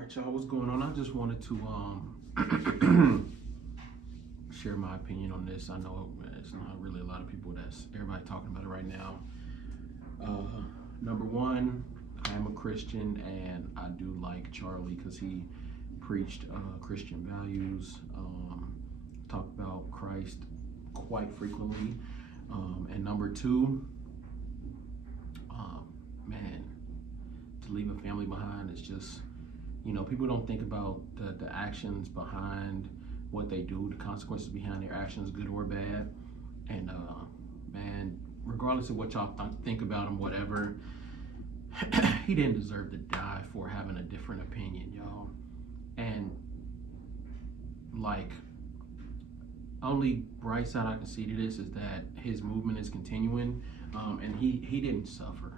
right, y'all, what's going on? I just wanted to share my opinion on this. I know it's not really a lot of people everybody talking about it right now. Number one, I am a Christian and I do like Charlie because he preached Christian values, talked about Christ quite frequently. And number two, man, to leave a family behind is just, people don't think about the actions behind what they do, the consequences behind their actions, good or bad. And man, regardless of what y'all think about him, whatever, he didn't deserve to die for having a different opinion, y'all. And like, only bright side I can see to this is that his movement is continuing, and he didn't suffer.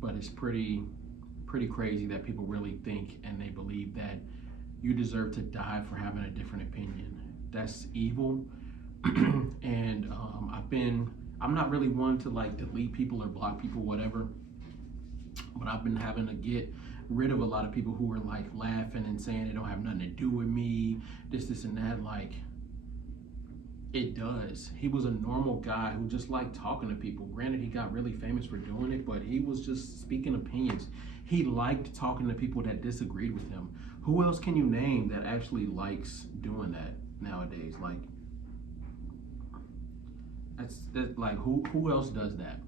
But it's pretty crazy that people really think and they believe that you deserve to die for having a different opinion. That's evil. And I'm not really one to like delete people or block people, whatever, but I've been having to get rid of a lot of people who are like laughing and saying they don't have nothing to do with me, this and that. Like, it does. He was a normal guy who just liked talking to people. Granted, he got really famous for doing it, but he was just speaking opinions. He liked talking to people that disagreed with him. Who else can you name that actually likes doing that nowadays? Like, that's like, who else does that?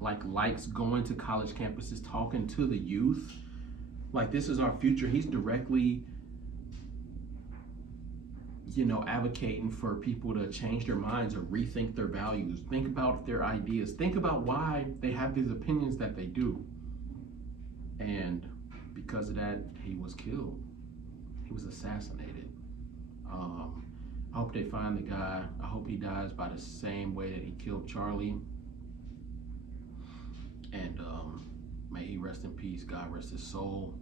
Like, likes going to college campuses, talking to the youth. Like, this is our future. He's directly, advocating for people to change their minds or rethink their values. Think about their ideas. Think about why they have these opinions that they do. And because of that, he was killed. He was assassinated. I hope they find the guy. I hope he dies by the same way that he killed Charlie. And may he rest in peace. God rest his soul.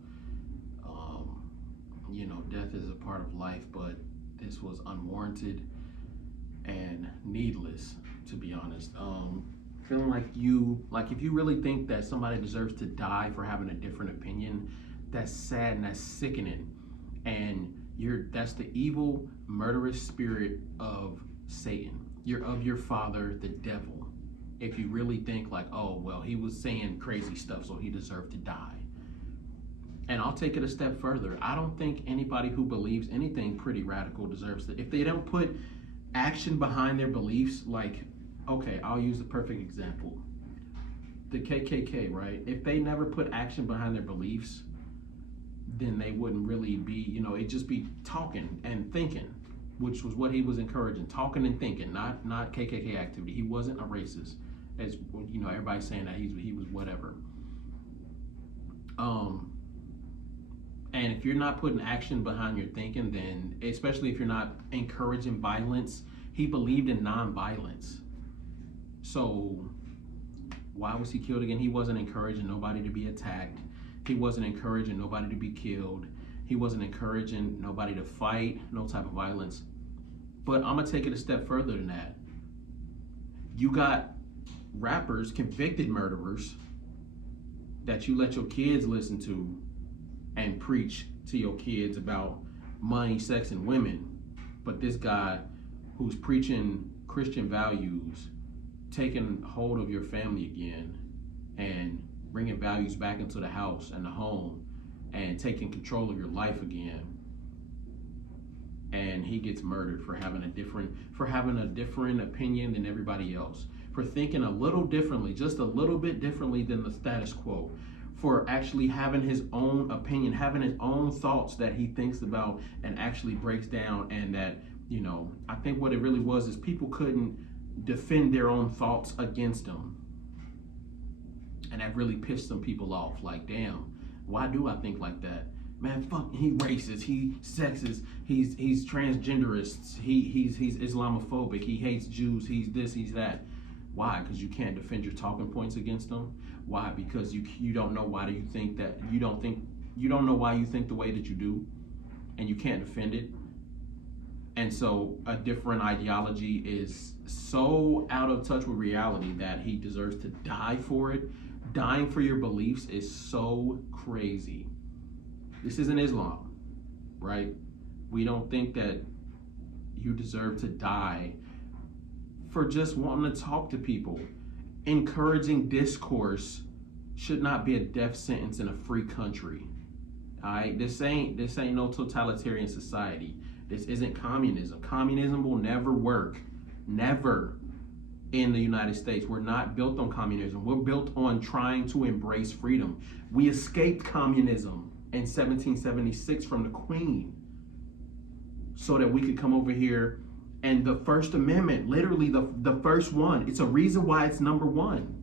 Death is a part of life, but this was unwarranted and needless, to be honest. Feeling like if you really think that somebody deserves to die for having a different opinion, that's sad and that's sickening. And that's the evil, murderous spirit of Satan. You're of your father, the devil. If you really think like, oh, well, he was saying crazy stuff, so he deserved to die. And I'll take it a step further. I don't think anybody who believes anything pretty radical deserves to. If they don't put action behind their beliefs, like, okay, I'll use the perfect example. The KKK, right? If they never put action behind their beliefs, then they wouldn't really be, it'd just be talking and thinking, which was what he was encouraging, talking and thinking, not KKK activity. He wasn't a racist, as everybody's saying that he was whatever. And if you're not putting action behind your thinking, then especially if you're not encouraging violence, he believed in non-violence. So why was he killed again? He wasn't encouraging nobody to be attacked. He wasn't encouraging nobody to be killed. He wasn't encouraging nobody to fight, no type of violence. But I'm gonna take it a step further than that. You got rappers, convicted murderers, that you let your kids listen to and preach to your kids about money, sex, and women. But this guy who's preaching Christian values, taking hold of your family again and bringing values back into the house and the home and taking control of your life again. And he gets murdered for having a different opinion than everybody else, for thinking a little differently, just a little bit differently than the status quo, for actually having his own opinion, having his own thoughts that he thinks about and actually breaks down. And that, I think what it really was is people couldn't defend their own thoughts against him. And that really pissed some people off. Like, damn, why do I think like that? Man, fuck, he racist, he sexist, he's transgenderist, he's Islamophobic, he hates Jews, he's this, he's that. Why? Because you can't defend your talking points against them. Why? Because you don't know why do you think that, you don't know why you think the way that you do, and you can't defend it. And so a different ideology is so out of touch with reality that he deserves to die for it. Dying for your beliefs is so crazy. This isn't Islam, right? We don't think that you deserve to die for just wanting to talk to people. Encouraging discourse should not be a death sentence in a free country. All right, this ain't no totalitarian society. This isn't communism. Communism will never work, never. In the United States, we're not built on communism. We're built on trying to embrace freedom. We escaped communism in 1776 from the Queen, so that we could come over here. And the First Amendment, literally the first one, it's a reason why it's number one.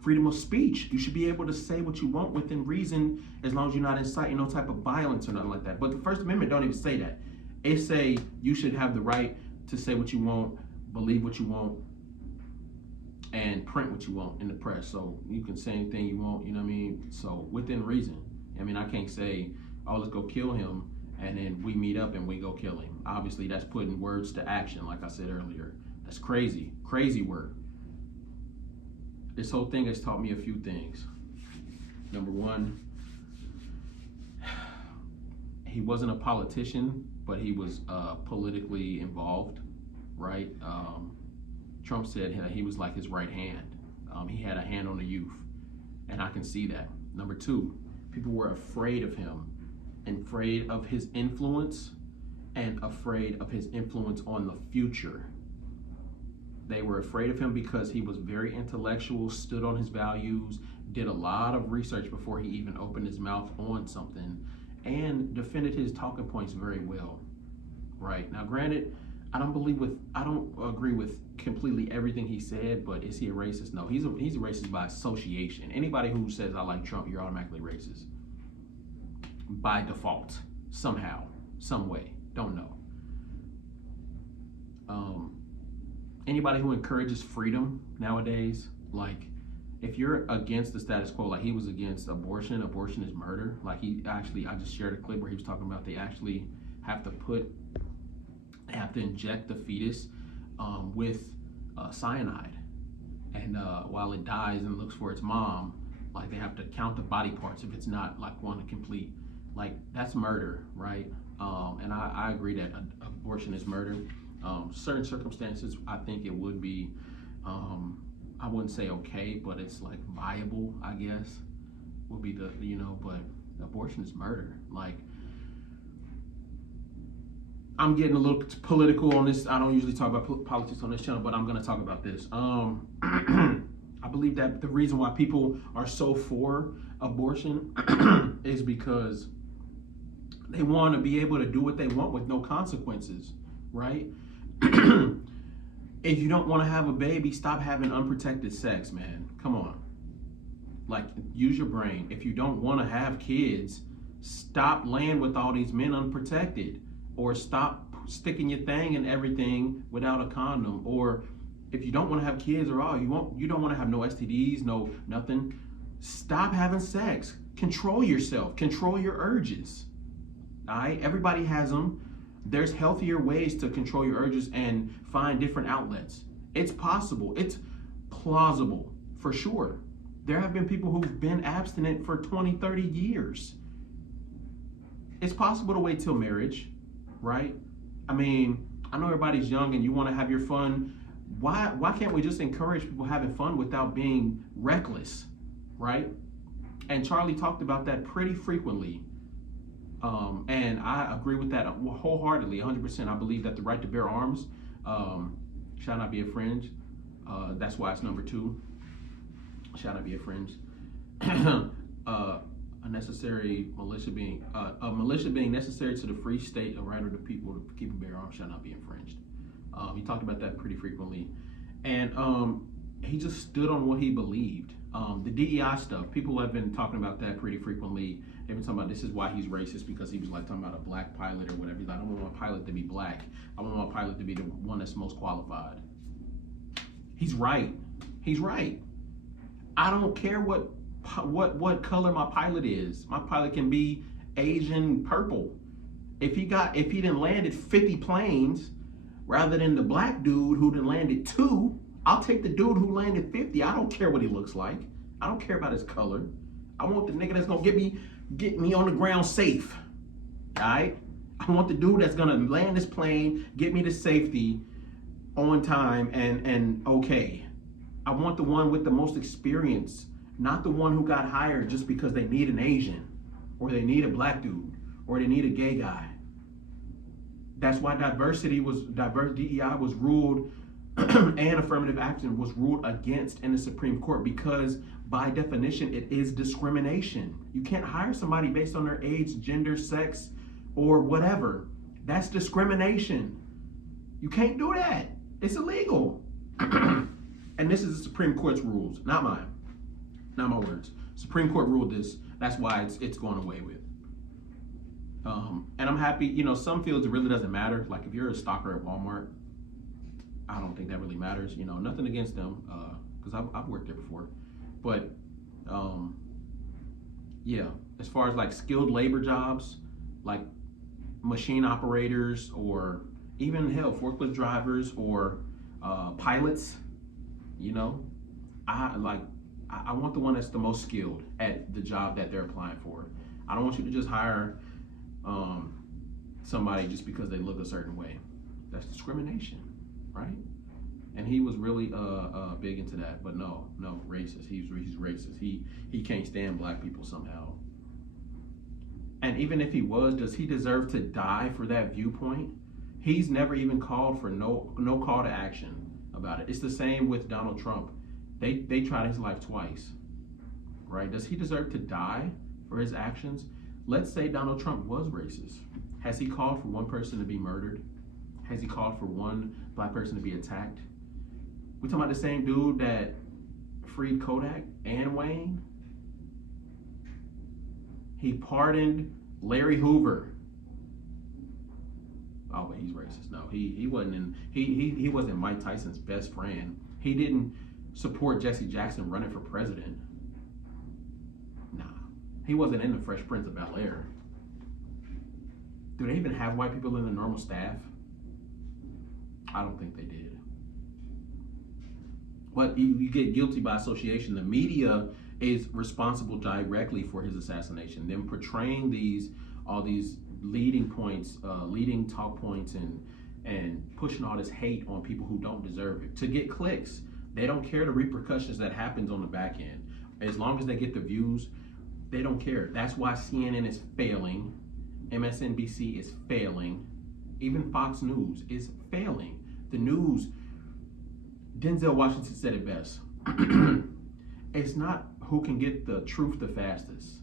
Freedom of speech. You should be able to say what you want within reason, as long as you're not inciting no type of violence or nothing like that. But the First Amendment don't even say that. It say you should have the right to say what you want, believe what you want, and print what you want in the press. So you can say anything you want, you know what I mean? So within reason. I mean, I can't say, oh, let's go kill him, and then we meet up and we go kill him. Obviously, that's putting words to action, like I said earlier. That's crazy, crazy work. This whole thing has taught me a few things. Number one, he wasn't a politician, but he was politically involved, right? Trump said he was like his right hand. He had a hand on the youth, and I can see that. Number two, people were afraid of him, afraid of his influence, and afraid of his influence on the future. They were afraid of him because he was very intellectual, stood on his values, did a lot of research before he even opened his mouth on something, and defended his talking points very well. Right? Now, granted, I don't agree with completely everything he said, but is he a racist? No, he's a racist by association. Anybody who says I like Trump, you're automatically racist. By default, somehow, some way, don't know. Anybody who encourages freedom nowadays, like if you're against the status quo, like he was against abortion is murder. Like I just shared a clip where he was talking about they actually have to inject the fetus with cyanide, and while it dies and looks for its mom, like they have to count the body parts if it's not like one complete, like that's murder, right? And I agree that abortion is murder. Certain circumstances, I think it would be, I wouldn't say okay, but it's like viable, I guess, would be the, but abortion is murder. Like, I'm getting a little political on this. I don't usually talk about politics on this channel, but I'm going to talk about this. I believe that the reason why people are so for abortion is because they want to be able to do what they want with no consequences, right? If you don't want to have a baby, stop having unprotected sex, man. Come on. Like, use your brain. If you don't want to have kids, stop laying with all these men unprotected, or stop sticking your thing in everything without a condom. Or if you don't want to have kids or all, you don't want to have no STDs, no nothing, stop having sex. Control yourself. Control your urges. All right? Everybody has them. There's healthier ways to control your urges and find different outlets. It's possible. It's plausible, for sure. There have been people who've been abstinent for 20, 30 years. It's possible to wait till marriage, right? I mean, I know everybody's young and you want to have your fun. Why can't we just encourage people having fun without being reckless, right? And Charlie talked about that pretty frequently. And I agree with that wholeheartedly, 100%. I believe that the right to bear arms shall not be infringed. That's why it's number 2. Shall not be infringed. A militia being necessary to the free state, a right of the people to keep and bear arms shall not be infringed. He talked about that pretty frequently, and he just stood on what he believed. The DEI stuff, people have been talking about that pretty frequently. They've been talking about this is why he's racist, because he was like talking about a black pilot or whatever. He's like, I don't want my pilot to be black. I want my pilot to be the one that's most qualified. He's right. He's right. I don't care what color my pilot is. My pilot can be Asian purple. If he done landed 50 planes rather than the black dude who done landed 2, I'll take the dude who landed 50. I don't care what he looks like. I don't care about his color. I want the nigga that's gonna get me on the ground safe. All right? I want the dude that's gonna land this plane, get me to safety on time and okay. I want the one with the most experience, not the one who got hired just because they need an Asian, or they need a black dude, or they need a gay guy. That's why DEI was ruled and affirmative action was ruled against in the Supreme Court, because by definition it is discrimination. You can't hire somebody based on their age, gender, sex, or whatever. That's discrimination. You can't do that. It's illegal. And this is the Supreme Court's rules, not mine, not my words. Supreme Court ruled this. That's why it's going away with. And I'm happy. You know, some fields it really doesn't matter. Like if you're a stalker at Walmart, I don't think that really matters. You know, nothing against them, because I've worked there before. But yeah, as far as like skilled labor jobs, like machine operators, or even hell, forklift drivers, or pilots, you know, I want the one that's the most skilled at the job that they're applying for. I don't want you to just hire somebody just because they look a certain way. That's discrimination, right? And he was really big into that. But no, racist. He's racist. He can't stand black people somehow. And even if he was, does he deserve to die for that viewpoint? He's never even called for no call to action about it. It's the same with Donald Trump. They tried his life twice, right? Does he deserve to die for his actions? Let's say Donald Trump was racist. Has he called for one person to be murdered? Has he called for one black person to be attacked? We talking about the same dude that freed Kodak and Wayne? He pardoned Larry Hoover. Oh, but he's racist. No, he wasn't Mike Tyson's best friend. He didn't support Jesse Jackson running for president. Nah, he wasn't in the Fresh Prince of Bel-Air. Do they even have white people in the normal staff? I don't think they did. But you get guilty by association. The media is responsible directly for his assassination. Them portraying all these leading points, leading talk points, and pushing all this hate on people who don't deserve it to get clicks. They don't care the repercussions that happens on the back end. As long as they get the views, they don't care. That's why CNN is failing, MSNBC is failing, even Fox News is failing. The news, Denzel Washington said it best. It's not who can get the truth the fastest.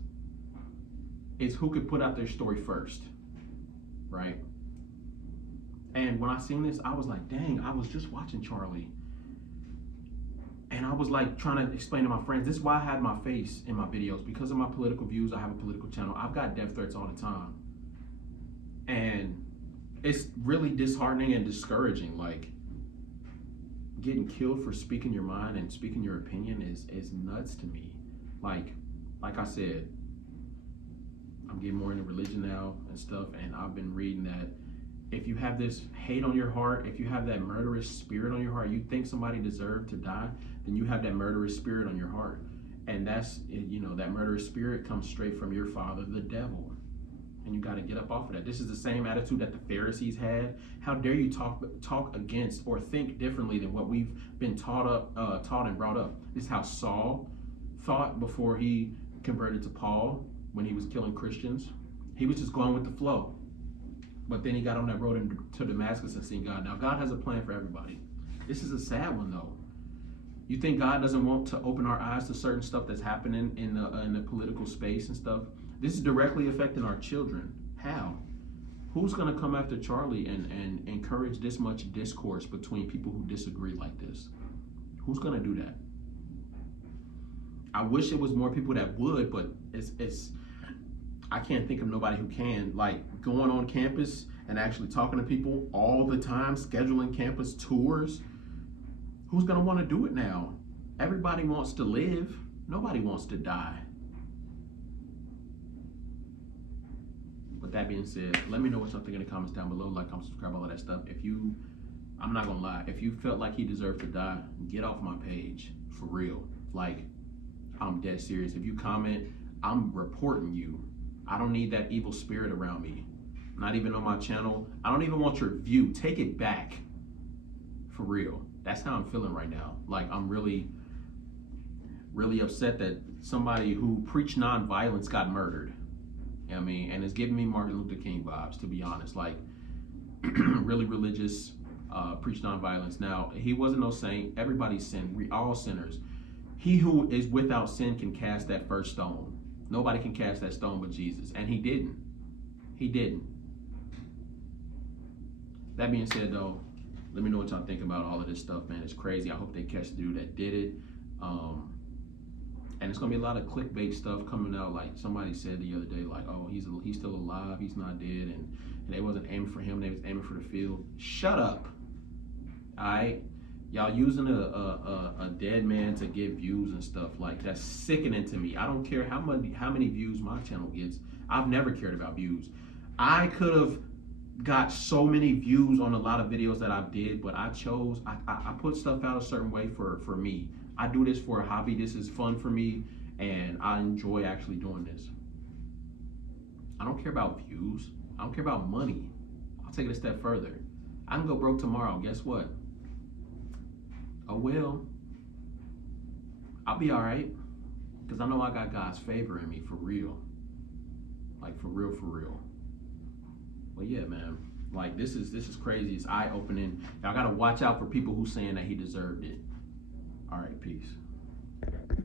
It's who could put out their story first, right? And when I seen this, I was like, dang, I was just watching Charlie. And I was like trying to explain to my friends, this is why I had my face in my videos. Because of my political views, I have a political channel. I've got death threats all the time. And it's really disheartening and discouraging. Like, getting killed for speaking your mind and speaking your opinion is nuts to me. Like I said, I'm getting more into religion now and stuff, and I've been reading that if you have this hate on your heart, if you have that murderous spirit on your heart, you think somebody deserved to die, then you have that murderous spirit on your heart. And that's, you know, that murderous spirit comes straight from your father, the devil. And you got to get up off of that. This is the same attitude that the Pharisees had. How dare you talk against or think differently than what we've been taught and brought up. This is how Saul thought before he converted to Paul when he was killing Christians. He was just going with the flow. But then he got on that road to Damascus and seen God. Now, God has a plan for everybody. This is a sad one, though. You think God doesn't want to open our eyes to certain stuff that's happening in the political space and stuff? This is directly affecting our children. How? Who's going to come after Charlie and encourage this much discourse between people who disagree like this? Who's going to do that? I wish it was more people that would, but it's I can't think of nobody who can. Like, going on campus and actually talking to people all the time, scheduling campus tours. Who's going to want to do it now? Everybody wants to live. Nobody wants to die. With that being said, let me know what y'all think in the comments down below. Like, comment, subscribe, all of that stuff. I'm not gonna lie, if you felt like he deserved to die, get off my page. For real. Like, I'm dead serious. If you comment, I'm reporting you. I don't need that evil spirit around me. Not even on my channel. I don't even want your view. Take it back. For real. That's how I'm feeling right now. Like, I'm really, really upset that somebody who preached nonviolence got murdered. You know what I mean? And it's giving me Martin Luther King vibes, to be honest. Like, really religious, preached nonviolence. Now, he wasn't no saint. Everybody sinned. We all sinners. He who is without sin can cast that first stone. Nobody can cast that stone but Jesus. And he didn't. He didn't. That being said, though, let me know what y'all think about all of this stuff, man. It's crazy. I hope they catch the dude that did it. And it's gonna be a lot of clickbait stuff coming out. Like somebody said the other day, like, oh, he's still alive, he's not dead, and they wasn't aiming for him, they was aiming for the field. Shut up. All right, y'all using a dead man to get views and stuff. Like, that's sickening to me. I don't care how many views my channel gets. I've never cared about views. I could have got so many views on a lot of videos that I did, but I chose, I put stuff out a certain way for me. I do this for a hobby. This is fun for me, and I enjoy actually doing this. I don't care about views. I don't care about money. I'll take it a step further. I can go broke tomorrow. Guess what? Oh well. I'll be all right, because I know I got God's favor in me, for real. Like, for real, for real. But yeah, man, like, this is crazy. It's eye-opening. Y'all gotta watch out for people who saying that he deserved it. All right, peace.